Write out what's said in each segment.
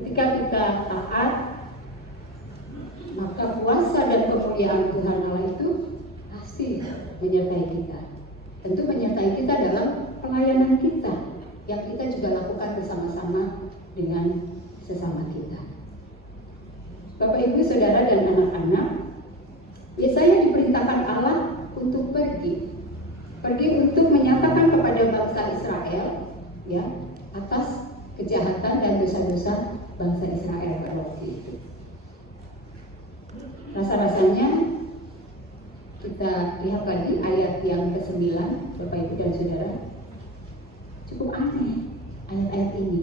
Ketika kita taat, maka kuasa dan kemuliaan Tuhan Allah itu pasti menyertai kita. Tentu menyertai kita dalam pelayanan kita yang kita juga lakukan bersama-sama dengan sesama kita. Bapak, Ibu, Saudara, dan anak-anak, Yesaya diperintahkan Allah untuk pergi untuk menyatakan kepada bangsa Israel, ya, atas kejahatan dan dosa-dosa bangsa Israel pada waktu itu. Rasa-rasanya kita lihat lagi ayat yang ke-9, Bapak, Ibu, dan Saudara. Cukup aneh ayat-ayat ini.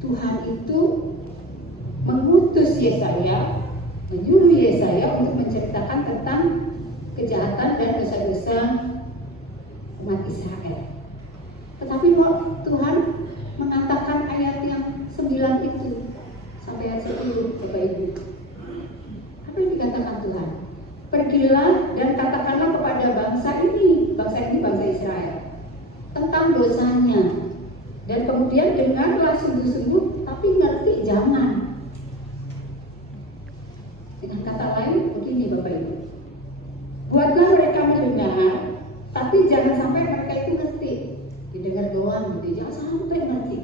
Tuhan itu mengutus Yesaya, menyuruh Yesaya untuk menceritakan tentang kejahatan dan dosa-dosa umat Israel. Tetapi kok Tuhan mengatakan ayat yang 9 itu sampai ayat 10, Bapak, Ibu. Apa yang dikatakan Tuhan? Pergilah dan katakanlah kepada bangsa ini bangsa Israel, tentang dosanya. Dan kemudian dengarlah sungguh-sungguh, tapi ngerti jangan. Dengan kata lain begini, Bapak, Ibu. Buatlah mereka mendengar, tapi jangan sampai mereka itu ngerti. Didengar doang gitu, jangan sampai ngerti.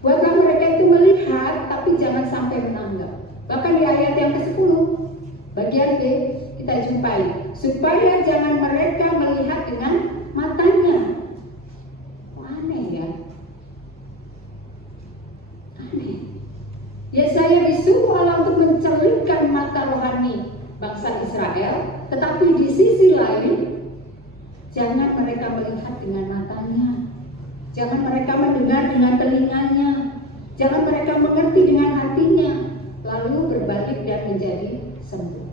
Buatlah mereka itu melihat, tapi jangan sampai menanggap. Bahkan di ayat yang ke-10, bagian B, kita jumpai, supaya jangan mereka melihat dengan matanya. Oh, aneh ya. Aneh. Yesaya disuruh Allah untuk mencerlinkan mata rohani bangsa Israel, tetapi di sisi lain, jangan mereka melihat dengan matanya, jangan mereka mendengar dengan telinganya, jangan mereka mengerti dengan hatinya, lalu berbalik dan menjadi sembuh.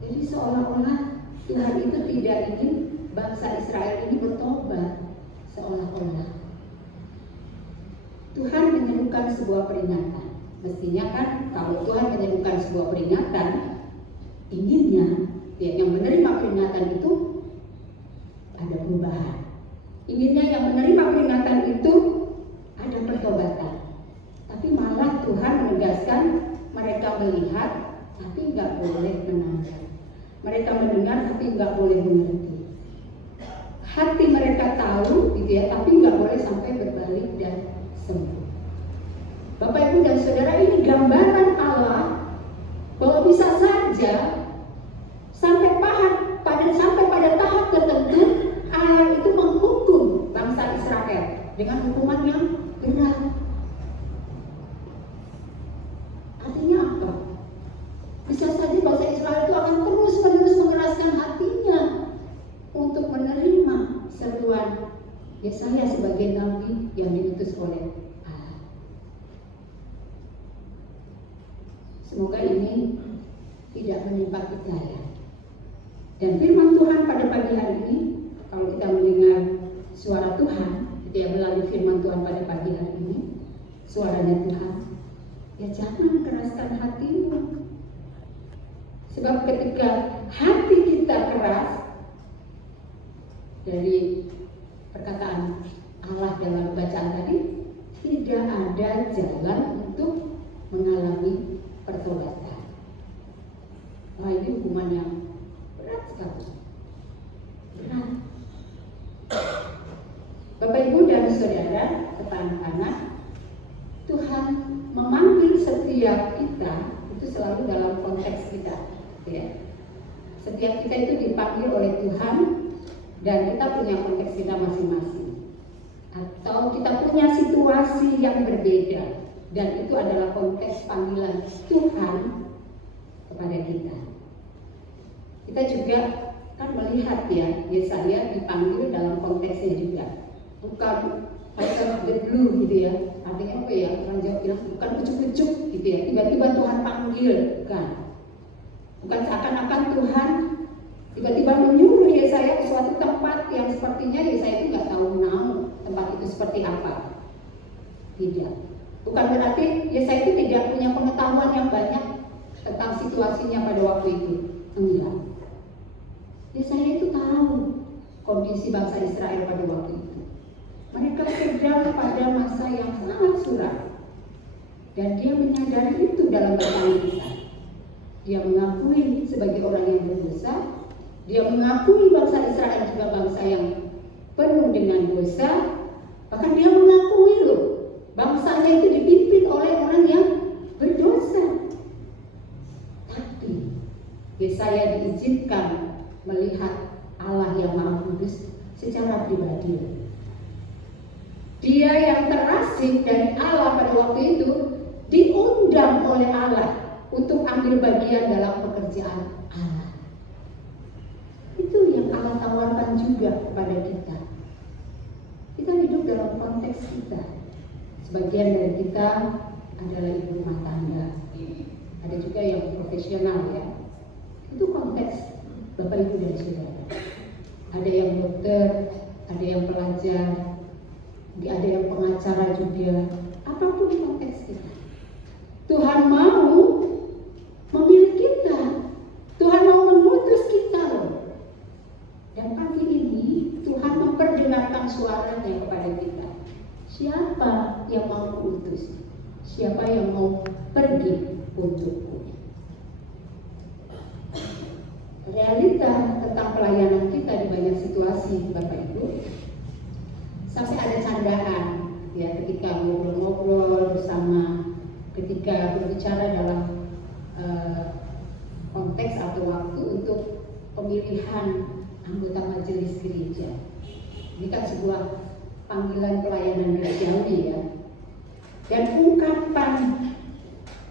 Jadi seolah-olah Tuhan itu tidak ingin bangsa Israel ini bertobat, seolah-olah. Tuhan menyerukan sebuah peringatan. Mestinya kan kalau Tuhan menyerukan sebuah peringatan, inginnya ya, yang menerima peringatan itu ada perubahan. Inginnya yang menerima peringatan itu ada pertobatan. Tapi malah Tuhan menegaskan mereka melihat tapi nggak boleh menanggap. Mereka mendengar tapi nggak boleh mengerti. Hati mereka tahu gitu ya, tapi nggak boleh sampai berbalik dan sembuh. Bapak, Ibu, dan Saudara, ini gambaran Allah bahwa bisa saja sampai pada tahap tertentu Allah itu menghukum bangsa Israel dengan hukuman yang berat. Artinya apa? Bisa saja bangsa Israel itu akan terus-menerus mengeraskan hatinya untuk menerima seruan Yesaya sebagai nabi yang diutus oleh Allah. Semoga ini tidak menimpa kita ya. Dan firman Tuhan pada pagi hari ini, kalau kita mendengar suara Tuhan, kita melalui firman Tuhan pada pagi hari ini, suaranya Tuhan, ya jangan keraskan hatimu. Sebab ketika hati kita keras, dari perkataan Allah dalam bacaan tadi, tidak ada jalan untuk mengalami pertobatan. Wah, ini hukuman yang berat sekali. Berat. Bapak, Ibu, dan Saudara, serta anak-anak, Tuhan memanggil setiap kita itu selalu dalam konteks kita, ya. Setiap kita itu dipanggil oleh Tuhan dan kita punya konteks kita masing-masing. Atau kita punya situasi yang berbeda dan itu adalah konteks panggilan Tuhan kepada kita. Kita juga kan melihat ya, Yesaya dipanggil dalam konteksnya juga. Bukan out of the blue gitu ya. Artinya apa ya? Orang Jawa bilang bukan ujuk-ujuk gitu ya. Tiba-tiba Tuhan panggil, bukan. Bukan seakan-akan Tuhan tiba-tiba menyuruh Yesaya ke suatu tempat yang sepertinya Yesaya itu nggak tahu tempat itu seperti apa. Tidak. Bukan berarti Yesaya itu tidak punya pengetahuan yang banyak tentang situasinya pada waktu itu. Enggak. Yesaya itu tahu kondisi bangsa Israel pada waktu itu. Mereka sedang pada masa yang sangat sulit. Dan dia menyadari itu dalam bacaan kita. Dia mengakui sebagai orang yang berdosa. Dia mengakui bangsa Israel juga bangsa yang penuh dengan dosa. Bahkan dia mengakui loh, bangsanya itu dipimpin oleh orang yang berdosa. Tapi Yesaya diizinkan melihat Allah yang Maha Kudus secara pribadi. Dia yang terasing dari Allah pada waktu itu diundang oleh Allah untuk ambil bagian dalam pekerjaan Allah. Itu yang Allah tawarkan juga kepada kita. Kita hidup dalam konteks kita. Sebagian dari kita adalah ibu rumah tangga. Ada juga yang profesional ya. Itu konteks Bapak Ibu dan Saudara. Ada yang dokter, ada yang pelajar, ada yang pengacara juga. Apapun konteks kita, Tuhan mau memilih kita. Tuhan mau mengutus kita loh. Dan pagi ini Tuhan memperdengarkan suaranya kepada kita. Siapa yang mau mengutus? Siapa yang mau pergi untukku? Realita tentang pelayanan kita di banyak situasi, Bapak Ibu, sampai ada candaan ya ketika ngobrol-ngobrol bersama, ketika berbicara dalam konteks atau waktu untuk pemilihan anggota majelis gereja. Ini kan sebuah panggilan pelayanan gerejawi ya. Dan ungkapan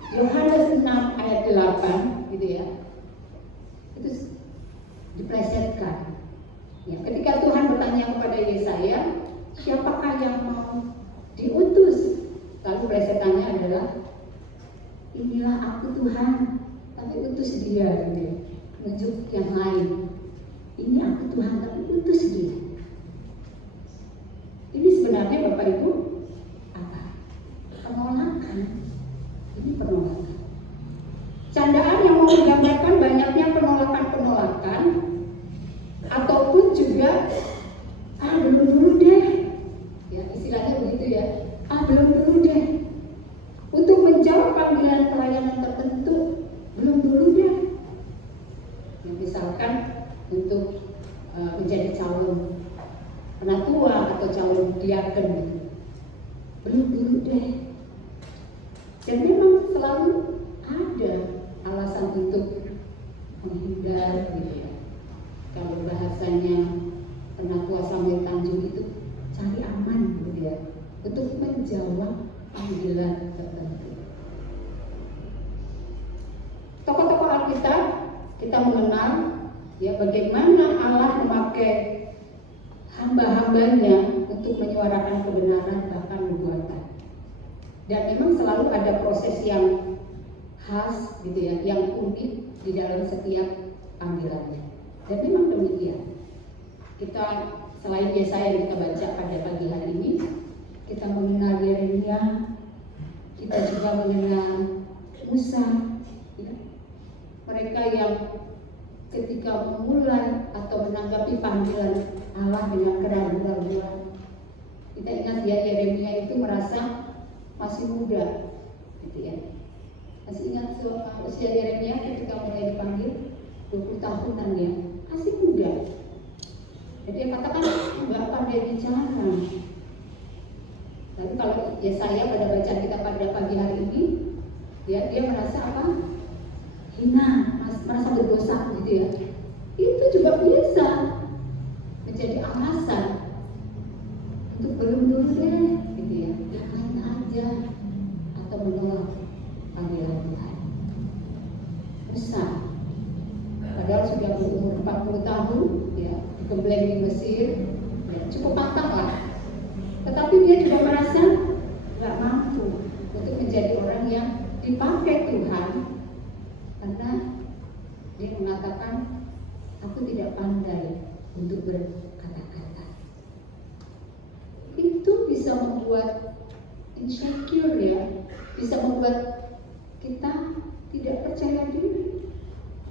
Yohanes 6 ayat 8 gitu ya, itu diplesetkan. Ya, ketika Tuhan bertanya kepada Yesaya, siapakah yang mau diutus? Lalu plesetannya adalah, inilah aku Tuhan, tapi utus dia, gitu ya. Menunjuk yang lain. Ini aku Tuhan, tapi utus dia. Ini sebenarnya Bapak Ibu apa? Penolakan. Ini penolakan. Candaan yang mau menggambarkan banyaknya penolakan-penolakan, ataupun juga belum dulu deh, ya istilahnya begitu ya, belum dulu deh, untuk menjawab panggilan pelayanan tertentu, belum dulu deh. Ya, misalkan untuk menjadi calon penatua atau calon diaken, belum dulu deh. Dan memang selalu ada alasan untuk menghindar gitu ya. Kalau bahasanya penatua Samuel Tanjung itu cari aman gitu ya, untuk menjawab panggilan tertentu. Tokoh-tokoh Alkitab kita mengenal ya bagaimana Allah memakai hamba-hambanya untuk menyuarakan kebenaran bahkan nubuatan. Dan memang selalu ada proses yang khas gitu ya, yang unik di dalam setiap panggilannya. Dan memang demikian. Kita selain Yesaya yang kita baca pada pagi hari ini, kita mengenal Yeremia, kita juga mengenal Musa, ya. Mereka yang ketika memulai atau menanggapi panggilan Allah dengan keraguan-keraguan. Kita ingat ya, Yeremia itu merasa masih muda, gitu ya. Masih ingat usia Yeremia ketika mulai dipanggil 20 tahunan ya, masih muda. Jadi dia katakan nggak pandai bicara. Tapi kalau Yesaya pada bacaan kita pada pagi hari ini, ya dia merasa apa? Hina, merasa berdosa gitu ya. Itu juga bisa menjadi alasan untuk belum dulu deh, gitu ya. Yang lain aja atau menolak panggilan Tuhan. Musa, padahal sudah berumur 40 tahun, ya, digembleng di Mesir, ya, cukup matang lah. Tetapi dia juga merasa nggak mampu untuk menjadi orang yang dipakai Tuhan, karena dia mengatakan, aku tidak pandai untuk berkata-kata. Itu bisa membuat insecure ya, bisa membuat kita tidak percaya diri.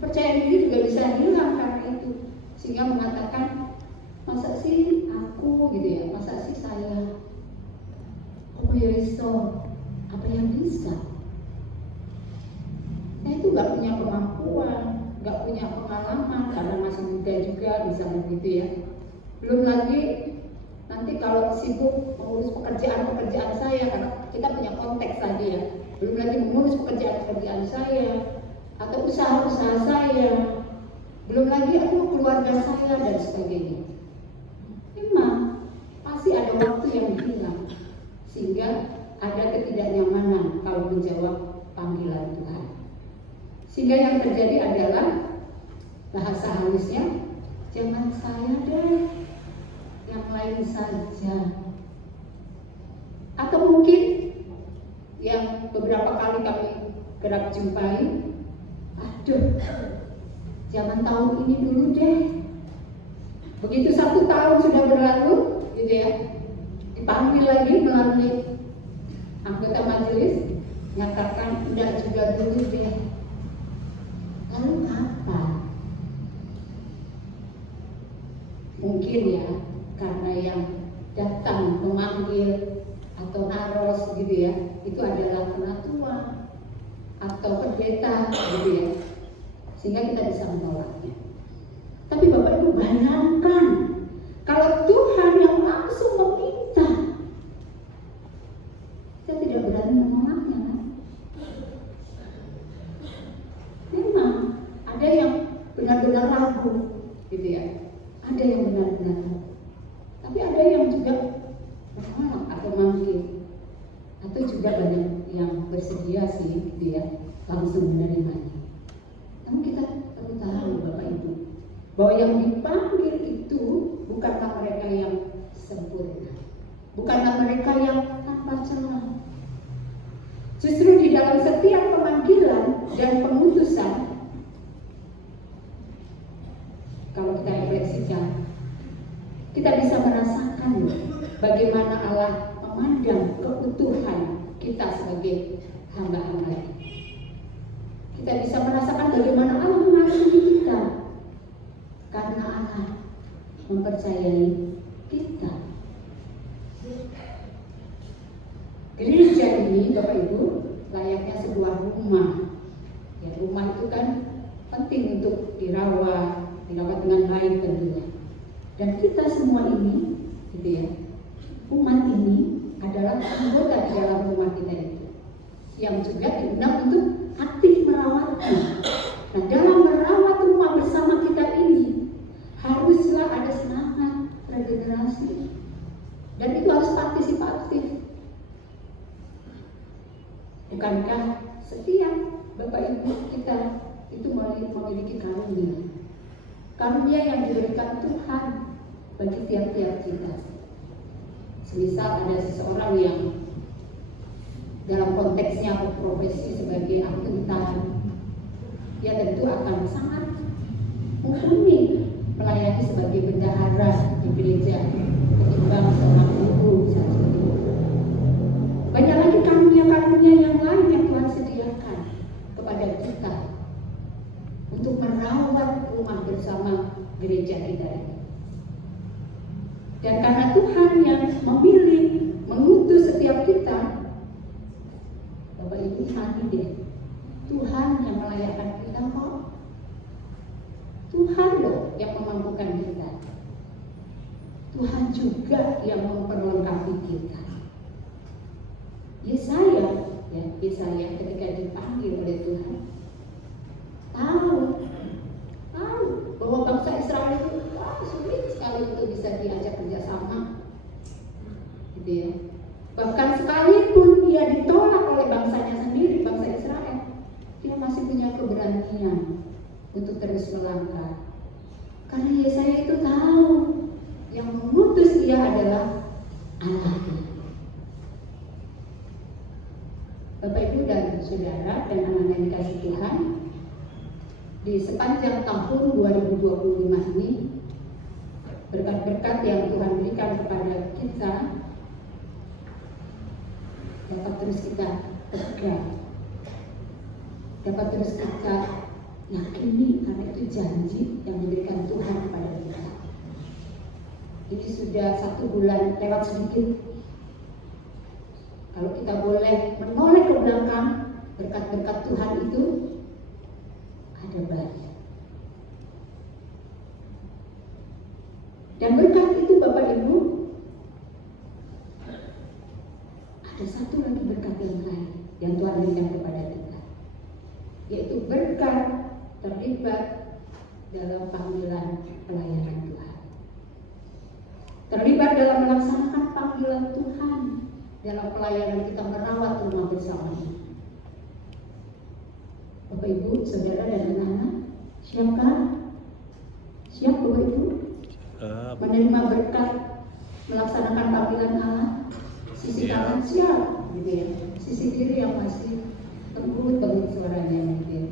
Percaya diri juga bisa hilang karena itu, sehingga mengatakan, masa sih aku gitu ya, masa sih saya, oh ya iso, apa yang bisa? Saya itu nggak punya kemampuan, nggak punya pengalaman karena masih muda juga, misalnya gitu ya. Belum lagi nanti kalau sibuk mengurus pekerjaan saya, karena kita punya konteks tadi ya. Belum lagi mengurus pekerjaan saya atau usaha saya. Belum lagi keluarga saya dan sebagainya. Memang pasti ada waktu yang hilang, sehingga ada ketidaknyamanan kalau menjawab panggilan Tuhan. Sehingga yang terjadi adalah bahasa halusnya, jangan saya deh, yang lain saja. Atau mungkin yang beberapa kali kami kerap jumpai, aduh, jangan tahun ini dulu deh. Begitu 1 tahun sudah berlalu, gitu ya, dipanggil lagi melalui anggota majelis, nyatakan enggak juga dulu deh. Lalu apa? Mungkin ya, karena yang datang memanggil atau naros gitu ya, itu adalah penatua atau pendeta gitu ya, sehingga kita bisa menolaknya. Tapi Bapak Ibu bayangkan, kalau Tuhan yang langsung meminta, saya tidak berani menolaknya. Memang ada yang benar-benar ragu, gitu ya. Ada yang benar-benar ragu. Tapi ada yang juga menolak atau manggil, atau juga banyak yang bersedia sih, gitu ya, langsung menerimanya. Namun kita perlu tahu Bapak Ibu, bahwa yang dipanggil itu bukanlah mereka yang sempurna, bukanlah mereka yang tanpa celah. Justru di dalam setiap pemanggilan dan pengutusan, kalau kita refleksikan, kita bisa merasakan bagaimana Allah memandang keutuhan kita sebagai hamba-hamba. Kita bisa merasakan bagaimana Allah mengasihi kita karena Allah mempercayai kita. Gereja ini, Bapak Ibu, layaknya sebuah rumah. Ya, rumah itu kan penting untuk dirawat dengan baik tentunya. Dan kita semua ini, gitu ya, umat ini adalah anggota di dalam rumah kita itu, yang juga diundang untuk aktif merawatnya. Nah, dalam merawat rumah bersama kita ini, haruslah ada semangat regenerasi, dan itu harus partisipatif. Bukankah setiap Bapak Ibu kita itu memiliki karunia yang diberikan Tuhan bagi tiap-tiap kita. Semisal ada seseorang yang dalam konteksnya berprofesi sebagai akuntan, dia tentu akan sangat mumpuni melayani sebagai bendahara di gereja ketimbang seorang guru misalnya. Banyak lagi karunia-karunia yang lain yang Tuhan sediakan kepada kita untuk merawat rumah bersama gereja kita ini. Dan karena Tuhan yang memilih, mengutus setiap kita, Bapak Ibu hati deh, Tuhan yang melayakkan kita kok. Tuhan loh yang memampukan kita. Tuhan juga yang memperlengkapi kita. Yesaya ketika dipanggil oleh Tuhan, tahu bahwa bangsa Israel itu sulit sekali untuk bisa diajak kerjasama, gitu ya. Bahkan sekalipun dia ditolak oleh bangsanya sendiri, bangsa Israel, dia masih punya keberanian untuk terus melangkah. Karena Yesaya itu tahu yang mengutus dia adalah Allah. Bapak Ibu dan Saudara dan anak-anak yang dikasih Tuhan, di sepanjang tahun 2025 ini, berkat-berkat yang Tuhan berikan kepada kita dapat terus kita pegang, dapat terus kita yakini, karena itu janji yang diberikan Tuhan kepada kita. Ini sudah 1 bulan lewat sedikit. Kalau kita boleh menoleh ke belakang, berkat-berkat Tuhan itu ada banyak. Dan berkat itu Bapak Ibu, ada satu lagi berkat yang lain yang Tuhan berikan kepada kita, yaitu berkat terlibat dalam panggilan pelayanan Tuhan. Terlibat dalam melaksanakan panggilan Tuhan dalam pelayanan kita merawat rumah bersama ini. Bapak Ibu, saudara dan anak-anak, siapkah? Siap Bapak Ibu? Menerima berkat melaksanakan panggilan Allah? Sisi kanan siap, gitu ya. Sisi kiri yang masih lembut banget suaranya, gitu ya.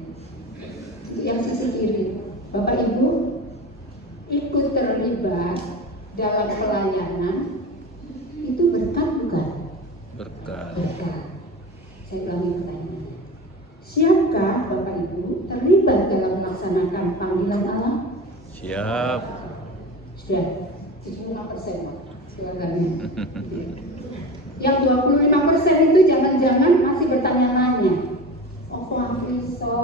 Yang sisi kiri, Bapak Ibu ikut terlibat dalam pelayanan itu berkat bukan? Berkat. Saya ulangi pertanyaannya. Siapkah Bapak Ibu terlibat dalam melaksanakan panggilan Allah? Siap. Sudah, 75%. Silakan. Yang 25% itu jangan-jangan masih bertanya-tanya. Oh, kok aku iso?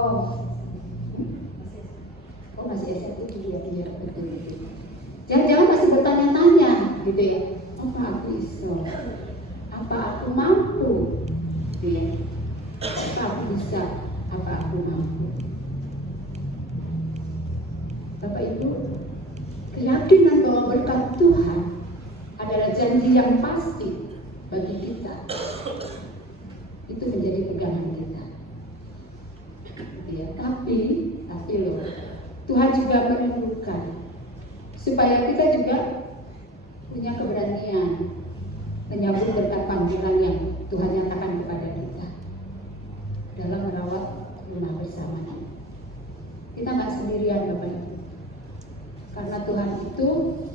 Oh, masih SMP juga ya, betul. Jangan-jangan masih bertanya-tanya, gitu ya. Oh, kok aku iso? Apa aku mampu? Gitu ya. Apa aku bisa? Apa aku mampu? Bapak Ibu, keyakinan bahwa berkat Tuhan adalah janji yang pasti bagi kita, itu menjadi pegangan kita. Ya, tapi loh, Tuhan juga merindukan supaya kita juga punya keberanian menyambut berkat panggilan yang Tuhan nyatakan kepada kita dalam merawat rumah bersama. Kita nggak sendirian Bapak Ibu, karena Tuhan itu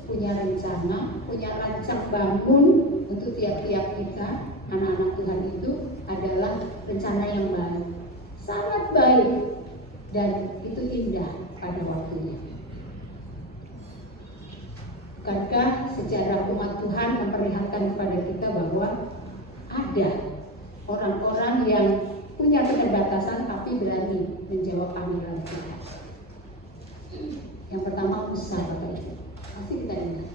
punya rencana, punya rancang bangun untuk tiap-tiap kita, anak-anak Tuhan itu adalah rencana yang baik, sangat baik, dan itu indah pada waktunya. Bukankah sejarah umat Tuhan memperlihatkan kepada kita bahwa ada orang-orang yang punya keterbatasan tapi berani menjawab panggilan Tuhan. Yang pertama Musa, Bapak Ibu. Pasti kita ingat.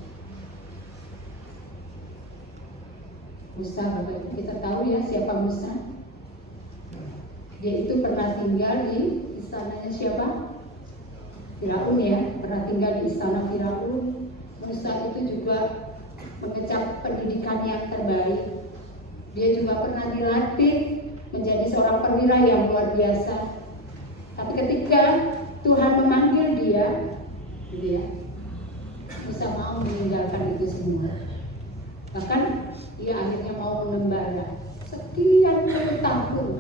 Musa, Bapak Ibu, kita tahu ya siapa Musa. Dia itu pernah tinggal di istananya siapa? Firaun ya, pernah tinggal di istana Firaun. Musa itu juga mengecap pendidikan yang terbaik. Dia juga pernah dilatih menjadi seorang perwira yang luar biasa. Tapi ketika Tuhan memanggil dia, bisa mau meninggalkan itu semua. Bahkan dia akhirnya mau mengembara sekian puluh tahun.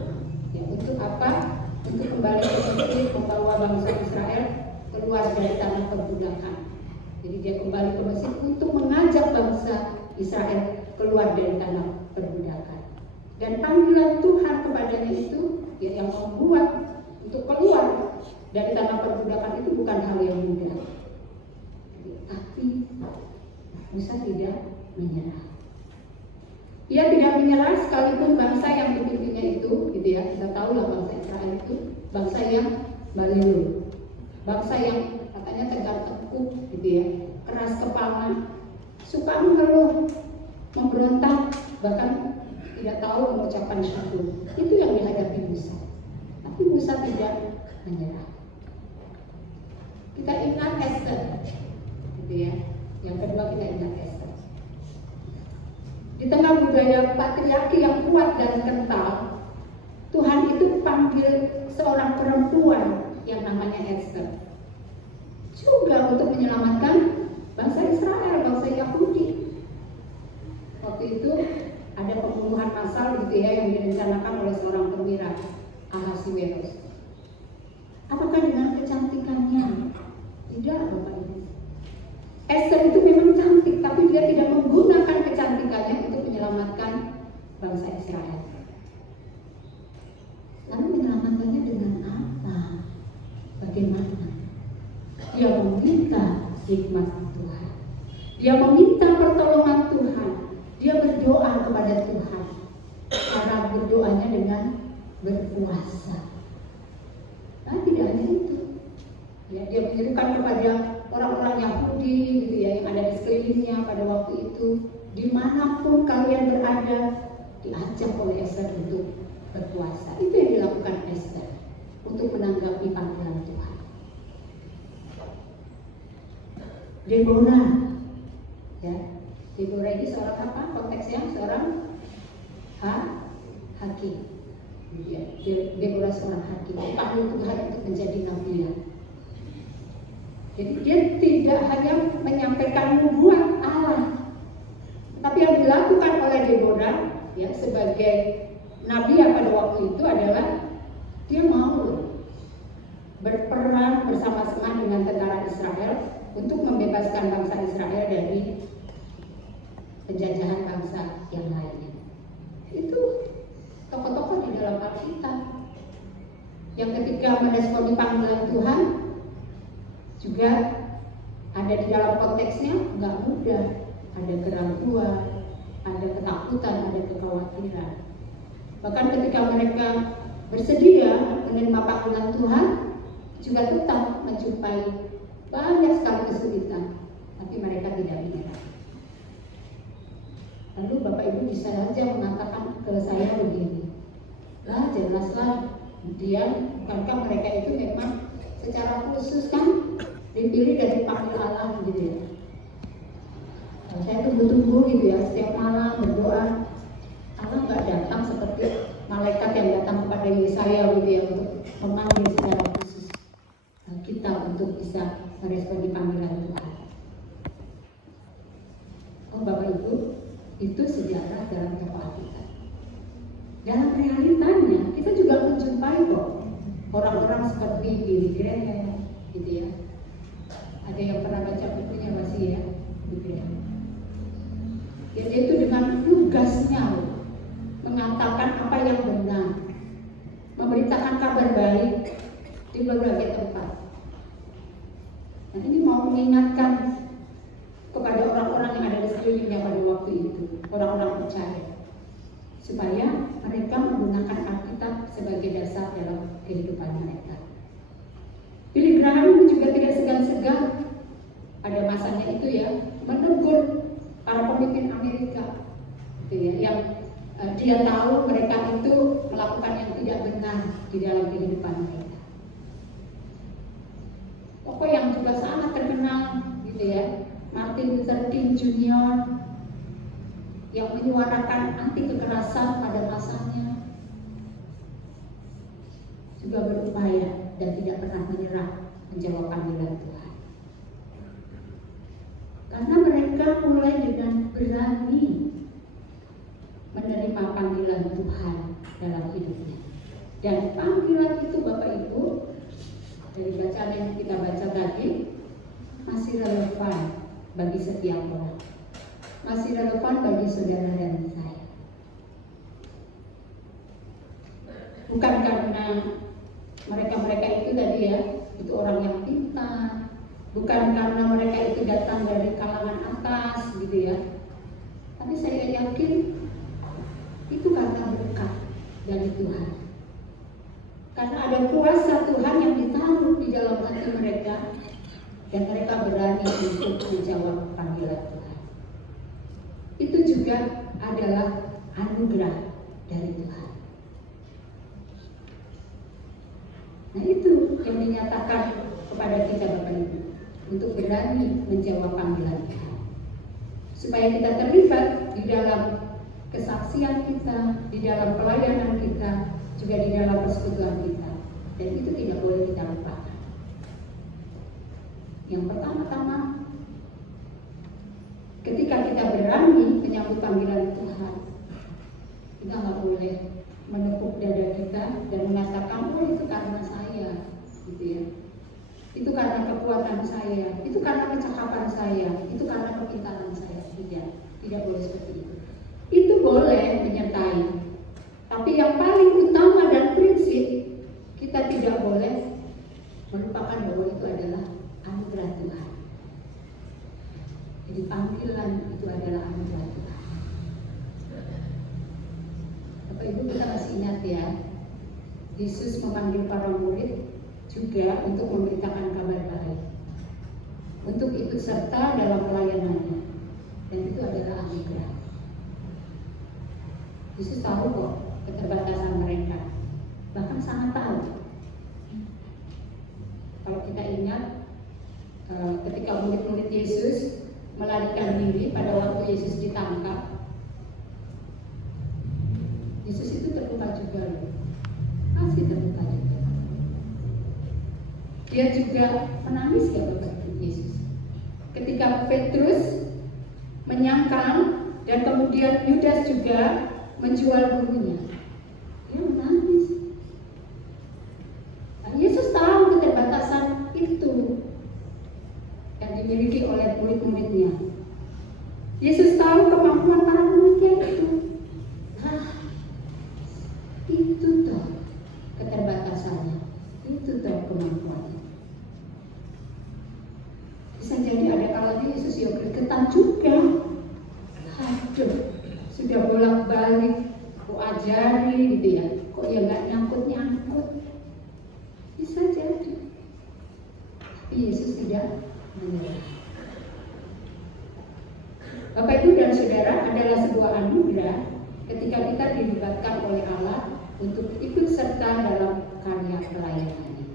Ya, untuk apa? Untuk kembali ke Mesir, membawa bangsa Israel keluar dari tanah perbudakan. Jadi dia kembali ke Mesir untuk mengajak bangsa Israel keluar dari tanah perbudakan. Dan panggilan Tuhan kepadanya itu ya, yang membuat untuk keluar dari tanah perbudakan itu bukan hal yang mudah. Tapi Musa tidak menyerah. Ia tidak menyerah sekalipun bangsa yang dipimpinnya itu, gitu ya. Kita tahu lah bangsa Israel itu bangsa yang balelo, bangsa yang katanya tegar tengkuk, gitu ya, keras kepala, suka mengeluh, memberontak, bahkan tidak tahu mengucapkan syukur. Itu yang dihadapi Musa. Tapi Musa tidak menyerah. Kita ingat Esther, gitu ya. Yang kedua kita ingat Esther. Di tengah budaya patriarki yang kuat dan kental, Tuhan itu panggil seorang perempuan yang namanya Esther juga untuk menyelamatkan bangsa Israel, bangsa Yahudi. Waktu itu ada pembunuhan massal, gitu ya, yang direncanakan oleh seorang perwira, Ahasiweros. Apakah dengan kecantikannya? Tidak, Bapak Ibu. Esther itu memang cantik, tapi dia tidak menggunakan kecantikannya untuk menyelamatkan bangsa Israel. Lalu menyelamatkannya dengan apa? Bagaimana? Dia meminta hikmat Tuhan. Dia meminta pertolongan Tuhan. Dia berdoa kepada Tuhan. berdoanya dengan berpuasa. Nah, tidak hanya itu. Ya, dia menyerukan kepada orang-orang Yahudi gitu ya, yang ada di sekelilingnya pada waktu itu, dimanapun kalian berada, diajak oleh Esther untuk berpuasa. Itu yang dilakukan Esther untuk menanggapi panggilan Tuhan. Deborah, ya, Deborah ini seorang apa? Konteksnya seorang hakim. Ya, Deborah seorang hakim, dipanggil Tuhan untuk menjadi nabi. Jadi dia tidak hanya menyampaikan nubuat Allah, tapi yang dilakukan oleh Deborah ya sebagai nabi pada waktu itu adalah dia mau berperang bersama-sama dengan tentara Israel untuk membebaskan bangsa Israel dari penjajahan bangsa yang lainnya. Itu tokoh-tokoh di dalam Alkitab yang ketika meresponi panggilan Tuhan juga ada di dalam konteksnya nggak mudah, ada keraguan, ada ketakutan, ada kekhawatiran. Bahkan ketika mereka bersedia menerima panggilan Tuhan, juga tetap menjumpai banyak sekali kesulitan, tapi mereka tidak menyerah. Lalu Bapak Ibu bisa saja mengatakan ke saya begini, lah jelaslah dia, karena mereka itu memang secara khusus kan dipilih dari panggil Allah gitu ya. Nah, saya tunggu-tunggu gitu ya, setiap malam berdoa. Allah nggak datang seperti malaikat yang datang kepada Yesaya gitu ya, untuk memanggil secara khusus kita untuk bisa meresponi panggilan Tuhan. Oh Bapak Ibu, itu sejarah dalam tokoh Alkitab. Dalam realitanya kita juga menjumpai kok orang-orang seperti Billy Graham gitu ya. Ada yang pernah baca bukunya masih ya, gitu ya. Dia itu dengan lugasnya mengatakan apa yang benar, memberitakan kabar baik di berbagai tempat. Nah, ini mau mengingatkan kepada orang-orang yang ada di sekelilingnya pada waktu itu, orang-orang percaya, supaya mereka menggunakan Alkitab sebagai dasar dalam kehidupan mereka. Billy Graham itu juga tidak segan-segan pada masanya itu ya menegur para pemimpin Amerika, gitu ya, yang dia tahu mereka itu melakukan yang tidak benar di dalam kehidupan mereka. Tokoh yang juga sangat terkenal, gitu ya, Martin Luther King Jr. yang menyuarakan anti kekerasan pada masanya, juga berupaya dan tidak pernah menyerah menjawab panggilan Tuhan. Karena mereka mulai dengan berani menerima panggilan Tuhan dalam hidupnya. Dan panggilan itu Bapak Ibu, dari bacaan yang kita baca tadi, masih relevan bagi setiap orang. Masih relevan bagi saudara dan saya. Bukan karena mereka-mereka itu tadi ya, itu orang yang pintar, bukan karena mereka itu datang dari kalangan atas gitu ya. Tapi saya yakin itu karena berkat dari Tuhan. Karena ada kuasa Tuhan yang ditaruh di dalam hati mereka dan mereka berani untuk menjawab panggilan Tuhan. Itu juga adalah anugerah dari Tuhan. Nah itu yang dinyatakan kepada kita Bapak Ibu, untuk berani menjawab panggilan Tuhan. Supaya kita terlibat di dalam kesaksian kita, di dalam pelayanan kita, juga di dalam persekutuan kita. Dan itu tidak boleh kita lupakan. Yang pertama-tama, ketika kita berani menyambut panggilan Tuhan, kita nggak boleh menepuk dada kita dan mengatakan, oh itu karena saya, gitu ya. Itu karena kekuatan saya, itu karena kecakapan saya, itu karena kepintaran saya. Tidak boleh seperti itu. Itu boleh menyertai, tapi yang paling utama dan prinsip, kita tidak boleh melupakan bahwa itu adalah anugerah Tuhan. Jadi panggilan itu adalah anugerah Tuhan. Bapak Ibu, kita masih ingat ya, Yesus memanggil para murid juga untuk memberitakan kabar baik, untuk ikut serta dalam pelayanannya, dan itu adalah anugerah. Yesus tahu kok keterbatasan mereka, bahkan sangat tahu. Kalau kita ingat ketika murid-murid Yesus melarikan diri pada waktu Yesus ditangkap, Yesus itu terluka juga loh. Masih terluka juga. Dia juga menangis ya Bapak Ibu Yesus. Ketika Petrus menyangkal dan kemudian Yudas juga menjual gurunya, dia menangis. Nah, Yesus tahu keterbatasan itu yang dimiliki oleh murid-muridnya. Yesus tahu kemampuan para muridnya itu. Itu toh keterbatasannya, itu toh kemampuannya. Bisa jadi ada kalanya Yesus ya gregetan juga. Aduh, sudah bolak-balik aku ajari gitu ya, kok ya nggak nyangkut-nyangkut. Bisa jadi. Tapi Yesus tidak menyerah. Bapak Ibu dan Saudara, adalah sebuah anugerah ketika kita dilibatkan oleh Allah untuk ikut serta dalam karya pelayanannya.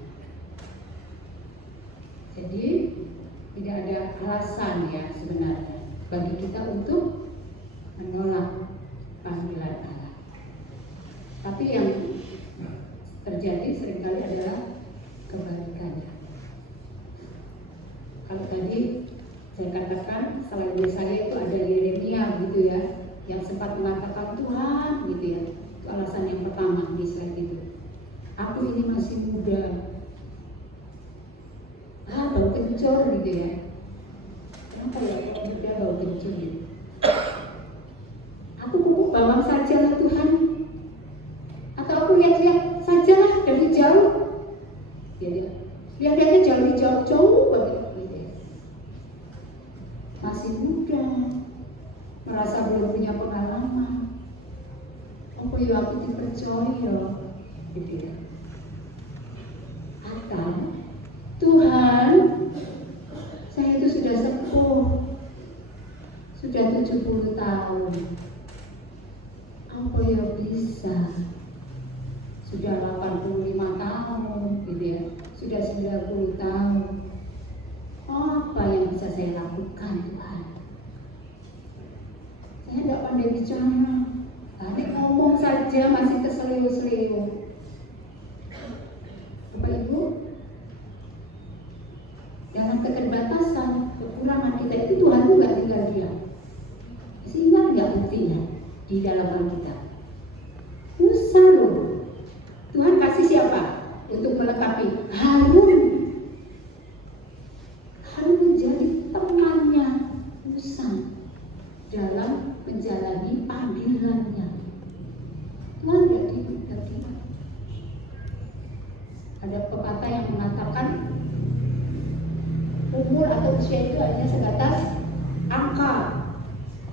Jadi tidak ada alasan ya sebenarnya bagi kita untuk menolak panggilan Allah. Tapi yang terjadi seringkali adalah kebalikannya. Kalau tadi saya katakan selain Yesaya itu ada Yeremia gitu ya, yang sempat mengatakan Tuhan gitu ya. Itu alasan yang pertama di slide itu. Aku ini masih muda. Bau kencur gitu ya. Kenapa ya kalau muda bau kencur gitu? Aku pupuk bawang saja lah Tuhan. Atau aku lihat-lihat saja lah dari jauh. Ya, lihat-lihatnya jauh-jauh banget gitu ya. Masih muda, merasa belum punya pengalaman. Apa ya aku dipercaya gitu ya. Atau Tuhan, saya itu sudah sepuh, sudah 70 tahun. Apa ya bisa? Sudah 85 tahun gitu ya, sudah 90 tahun. Apa yang bisa saya lakukan Tuhan? Saya tidak pandai bicara. Tadi ngomong saja masih keselio-selio. Bapak Ibu, dalam keterbatasan, kekurangan kita itu Tuhan itu nggak tinggal diam. Sehingga nggak buktinya di dalam Alkitab. Musa loh. Tuhan kasih siapa untuk melengkapi? Harun. Harun menjadi temannya Musa dalam menjalani panggilannya. Tuhan nggak diam. Ada pepatah yang mengatakan umur atau usia itu hanya sebatas angka.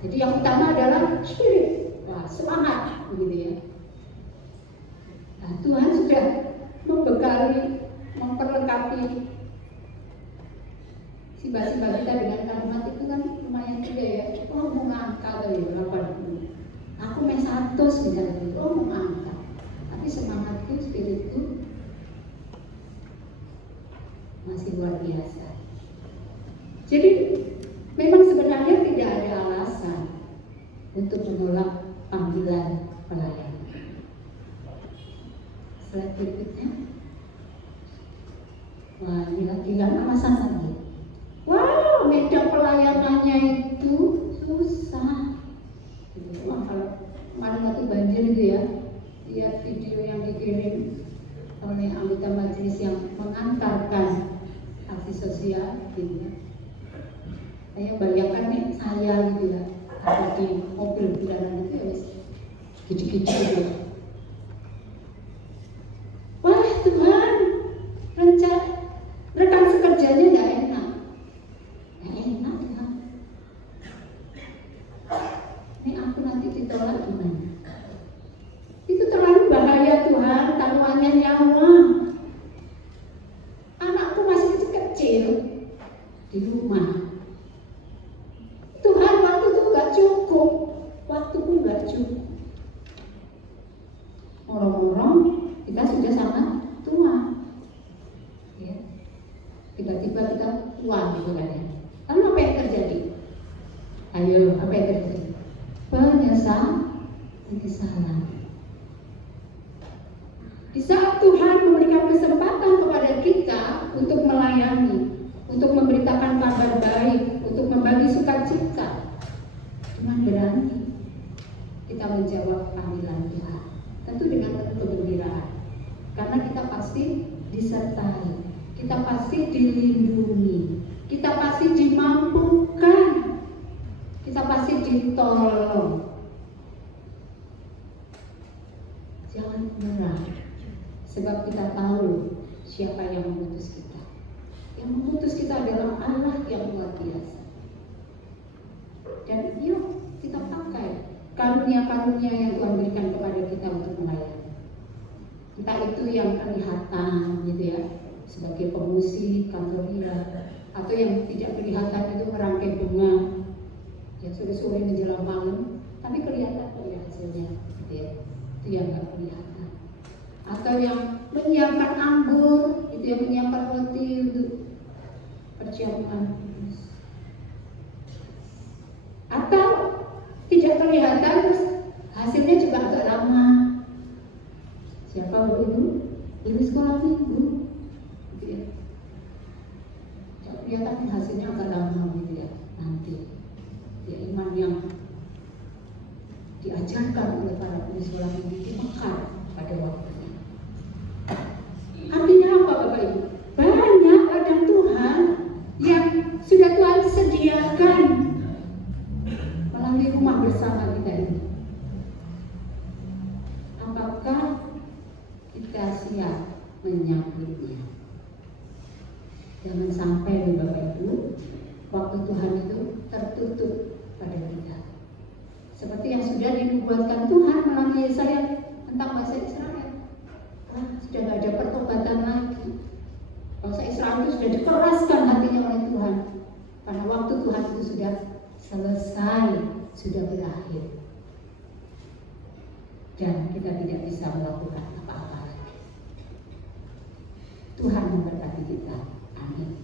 Jadi yang utama adalah spirit, semangat, begitu ya. Nah, Tuhan sudah membekali, memperlengkapi sibah-sibah kita dengan kalimat itu kan lumayan juga ya. Oh mau ngangkat ya, 80. Aku main 100 misalnya gitu. Oh mau ngangkat. Tapi semangatku, spiritku masih luar biasa. Jadi memang sebenarnya tidak ada alasan untuk menolak panggilan pelayan. Slide berikutnya. Wah, gila alasan lagi. Wow, medan pelayanannya itu susah. Wah, kalau kemarin waktu banjir itu ya, lihat video yang dikirim oleh anggota majelis yang mengantarkan aksi sosial gitu ya. Saya bayangkan nih saya gitu ya, ada di mobil kendaraan itu ya gede-gede gitu. Wah Tuhan, rekan sekerjanya nggak enak Tuhan. Ini aku nanti ditolak gimana? Itu terlalu saya nyawa. Anakku masih kecil-kecil di rumah. Tuhan, waktu itu nggak cukup, waktuku nggak cukup. Orang-orang kita sudah sangat tua, ya. Tiba-tiba kita tua gitu kan ya. Lalu apa yang terjadi? Ayo, apa yang terjadi? Penyesalan. Di saat Tuhan memberikan kesempatan kepada kita untuk melayani, untuk memberitakan kabar baik, untuk membagi sukacita, cuma berani kita menjawab panggilan Tuhan. Tentu dengan penuh kegembiraan, karena kita pasti disertai, kita pasti dilindungi, kita pasti dimampukan, kita pasti ditolong. Jangan menyerah, sebab kita tahu siapa yang mengutus kita. Yang mengutus kita adalah Allah yang luar biasa. Dan yuk kita pakai karunia-karunia yang Tuhan berikan kepada kita untuk melayani. Entah itu yang kelihatan gitu ya, sebagai pemusik, kantoria, atau yang tidak kelihatan itu merangkai bunga yang sore-sore menjelang malam, tapi kelihatan kok ya hasilnya gitu ya. Itu yang nggak kelihatan. Atau yang menyiapkan anggur, itu yang menyiapkan roti untuk perjamuan. Atau tidak kelihatan terus hasilnya juga agak lama. Siapa waktu itu? Ini sekolah minggu, gitu ya. Tidak kelihatan hasilnya agak lama gitu ya. Nanti ya, iman yang diajarkan oleh para guru sekolah minggu itu mekar pada waktunya. Artinya apa Bapak Ibu? Banyak ladang Tuhan yang sudah Tuhan sediakan melalui rumah bersama kita ini. Apakah kita siap menyambutnya? Jangan sampai Bapak Ibu, waktu Tuhan itu tertutup pada kita. Seperti yang sudah dinubuatkan Tuhan melalui Yesaya tentang bangsa Israel. Sudah tidak ada pertobatan lagi. Bangsa Israel itu sudah dikeraskan hatinya oleh Tuhan, karena waktu Tuhan itu sudah selesai, sudah berakhir, dan kita tidak bisa melakukan apa-apa lagi. Tuhan memberkati kita. Amin.